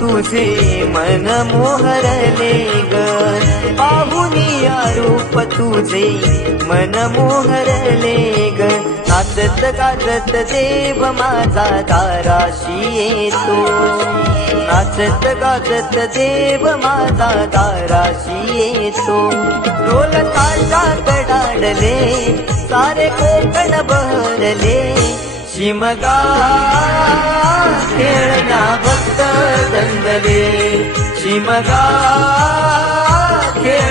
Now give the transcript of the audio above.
तुझे मन मोहरले ग, पाहुनिया रूप तुझे मन मोहरले ग. नाचत गाजत देव माझा दाराशी येतो, नाचत गाजत देव माझा दाराशी येतो. ढोल ताशात डाडले सारे कोकण बहरले, शिमगा खेळण्या भक्त दंगले, शिमगा खेळ